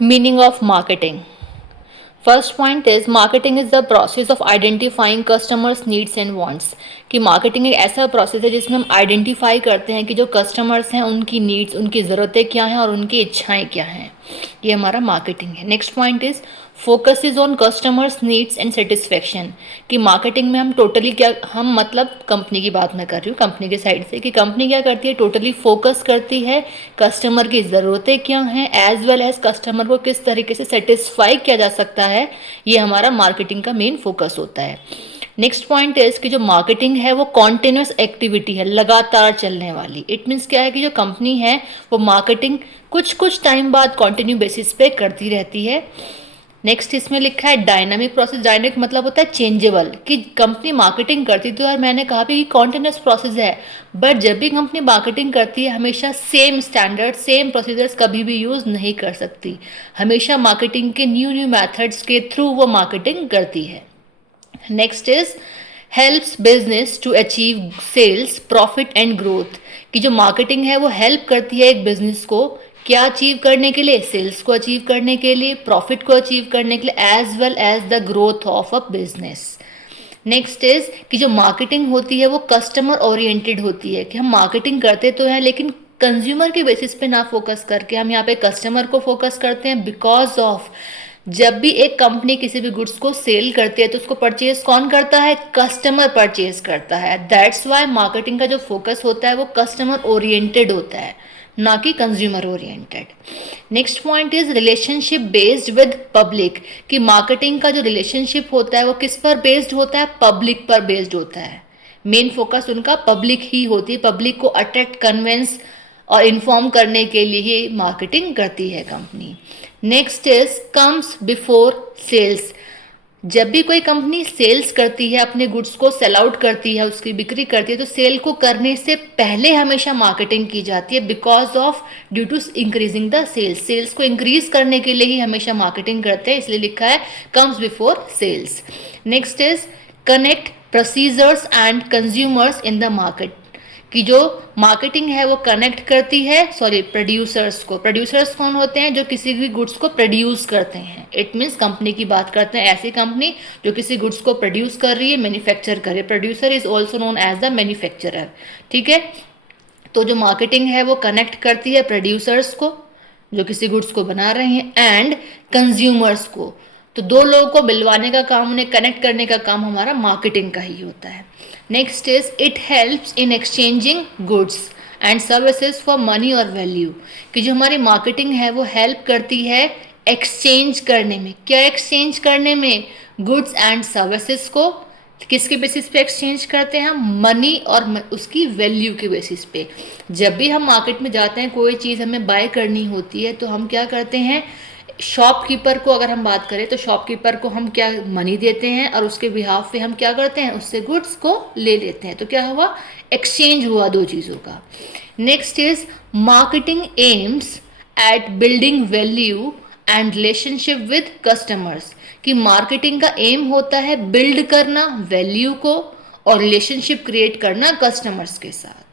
Meaning of marketing. First point is marketing is the process of identifying customers needs and wants. कि marketing एक ऐसा process है जिसमें हम आइडेंटिफाई करते हैं कि जो कस्टमर्स हैं उनकी नीड्स, उनकी ज़रूरतें क्या हैं और उनकी इच्छाएं क्या हैं. ये हमारा मार्केटिंग है. Next point is focus is on customers needs and satisfaction. कि मार्केटिंग में हम टोटली क्या, हम मतलब कंपनी की बात मैं कर रही हूँ, कंपनी के साइड से, कि कंपनी क्या करती है, टोटली फोकस करती है कस्टमर की ज़रूरतें क्या हैं एज वेल एज कस्टमर को किस तरीके से सेटिस्फाई किया जा सकता है. ये हमारा मार्केटिंग का मेन फोकस होता है. नेक्स्ट पॉइंट है कि जो मार्केटिंग है वो कॉन्टिन्यूस एक्टिविटी है, लगातार चलने वाली. इट मीन्स क्या है कि जो कंपनी है वो मार्केटिंग कुछ टाइम बाद कॉन्टिन्यू बेसिस पे करती रहती है. नेक्स्ट इसमें लिखा है डायनामिक प्रोसेस. डायनामिक मतलब होता है चेंजेबल, कि कंपनी मार्केटिंग करती तो यार मैंने कहा भी कि कॉन्टिन्यूस प्रोसेस है, बट जब भी कंपनी मार्केटिंग करती है हमेशा सेम स्टैंडर्ड, सेम प्रोसीजर्स कभी भी यूज़ नहीं कर सकती. हमेशा मार्केटिंग के न्यू मैथड्स के थ्रू वो मार्केटिंग करती है. Next is helps business to achieve sales, profit and growth. कि जो मार्केटिंग है वो हेल्प करती है एक बिजनेस को क्या अचीव करने के लिए, सेल्स को अचीव करने के लिए, प्रॉफिट को अचीव करने के लिए, as well as the growth of a business. Next is कि जो मार्केटिंग होती है वो कस्टमर ओरिएंटेड होती है. कि हम मार्केटिंग करते तो हैं लेकिन कंज्यूमर के बेसिस पे ना फोकस करके हम यहाँ पे कस्टमर को फोकस करते हैं. बिकॉज ऑफ जब भी एक कंपनी किसी भी गुड्स को सेल करती है तो उसको परचेज कौन करता है, कस्टमर परचेज करता है. दैट्स वाई मार्केटिंग का जो फोकस होता है वो कस्टमर ओरिएंटेड होता है, ना कि consumer oriented. Next point is relationship based with public. कि मार्केटिंग का जो रिलेशनशिप होता है वो किस पर बेस्ड होता है, पब्लिक पर बेस्ड होता है. मेन फोकस उनका पब्लिक ही होती है, पब्लिक को अट्रैक्ट, कन्विंस और इन्फॉर्म करने के लिए ही मार्केटिंग करती है company. Next is comes before sales. जब भी कोई कंपनी सेल्स करती है, अपने गुड्स को सेल आउट करती है, उसकी बिक्री करती है, तो सेल को करने से पहले हमेशा मार्केटिंग की जाती है. Because of due to increasing the sales, sales को इंक्रीज करने के लिए ही हमेशा मार्केटिंग करते हैं, इसलिए लिखा है comes before sales. Next is connect procedures and consumers in the market. कि जो मार्केटिंग है वो कनेक्ट करती है प्रोड्यूसर्स को. प्रोड्यूसर्स कौन होते हैं, जो किसी भी गुड्स को प्रोड्यूस करते हैं. इट मीन्स कंपनी की बात करते हैं, ऐसी कंपनी जो किसी गुड्स को प्रोड्यूस कर रही है, मैन्युफैक्चर करे. Producer is also known as the manufacturer. ठीक है, तो जो मार्केटिंग है वो कनेक्ट करती है प्रोड्यूसर्स को जो किसी गुड्स को बना रहे हैं एंड कंज्यूमर्स को. तो दो लोगों को मिलवाने का काम, उन्हें कनेक्ट करने का काम हमारा मार्केटिंग का ही होता है. Next is it helps in exchanging goods and services for money और वैल्यू. कि जो हमारी मार्केटिंग है वो हेल्प करती है एक्सचेंज करने में. क्या एक्सचेंज करने में, गुड्स एंड सर्विसेज को किसके बेसिस पे एक्सचेंज करते हैं हम, मनी और उसकी वैल्यू के बेसिस पे. जब भी हम मार्केट में जाते हैं, कोई चीज़ हमें बाय करनी होती है तो हम क्या करते हैं, शॉपकीपर को अगर हम बात करें तो शॉपकीपर को हम क्या मनी देते हैं और उसके बिहाफ पे हम क्या करते हैं, उससे गुड्स को ले लेते हैं. तो क्या हुआ, एक्सचेंज हुआ दो चीज़ों का. Next is marketing aims at building value and relationship with customers. कि मार्केटिंग का एम होता है बिल्ड करना वैल्यू को और रिलेशनशिप क्रिएट करना कस्टमर्स के साथ.